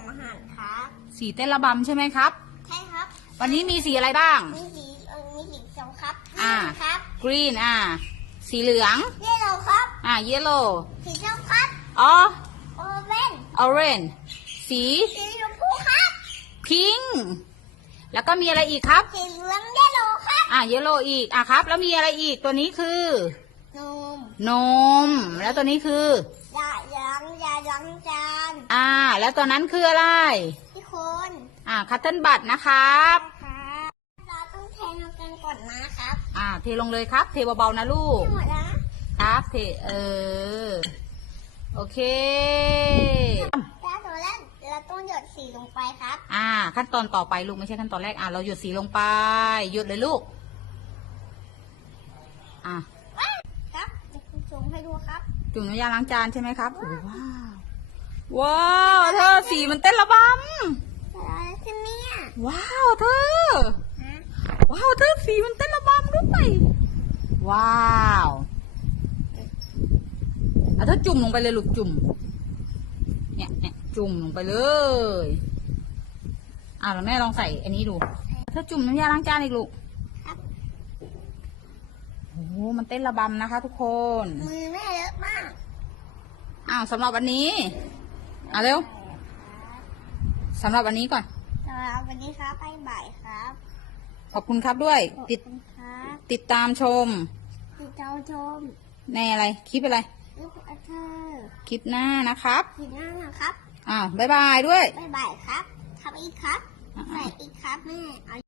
มอาหารครับสีเต้นระบำใช่ไหมครับ ใช่ครับ วันนี้มีสีอะไรบ้าง มีสีเออมีสีเขียวครับอ่า นี่ครับ green อ่า สีเหลือง เยลโล่ครับ อ่า yellow สีส้มครับอ๋อโอเว่น orange สีสีชมพูครับ pink แล้วก็มีอะไรอีกครับ สีเหลืองเยลโล่ครับอ่า yellow อีกอะครับ แล้วมีอะไรอีกตัวนี้คือนมนม แล้วตัวนี้คือย อ่า แล้วตัวนั้นคืออะไรที่คน อ่า คัตเทิลบัตนะครับ ครับเราต้องเทนกันก่อนนะครับ อ่า เทลงเลยครับ เทเบาๆนะลูกทั้งหมดนะครับ เท เออ โอเค แล้วตัวแรกเราต้องหยดสีลงไปครับ อ่า ขั้นตอนต่อไปลูกไม่ใช่ขั้นตอนแรก อ่าเราหยดสีลงไป หยดเลยลูก อ่าครับเดี๋ยวคุณชมให้ดูครับ จุ่มน้ำยาล้างจานใช่ไหมครับโอ้ว้าว ว้าวเธอสีมันเต้นระบอะไรขึ้นเนี่ยำว้าวเธอฮะว้าวเธอสีมันเต้นระบำด้วยว้าวอะเธอจุ่มลงไปเลยลูกจุ่มเนี่ยเนี่ยจุ่มลงไปเลยอ่าแล้วแม่ลองใส่อันนี้ดูเธอจุ่มน้ำยาล้างจานอีกลูกครับโอ้โหมันเต้นระบำนะคะ ทุกคนมือแม่เยอะมากอ้าวสำหรับวันนี้ อะเร็วสำหรับวันนี้ก่อนสำหรับวันนี้ครับไปบ่ายครับ ขอบคุณครับด้วยขอบติดคุณครับติดตามชม ติดตามชม ในอะไร คลิปอะไรลูกอัเธอร์คลิปหน้านะครับทีหน้านะครับ อ้าว บ๊ายบายด้วย บ๊ายบายครับทำอีกครับอะใส่อีกครับแม่เอา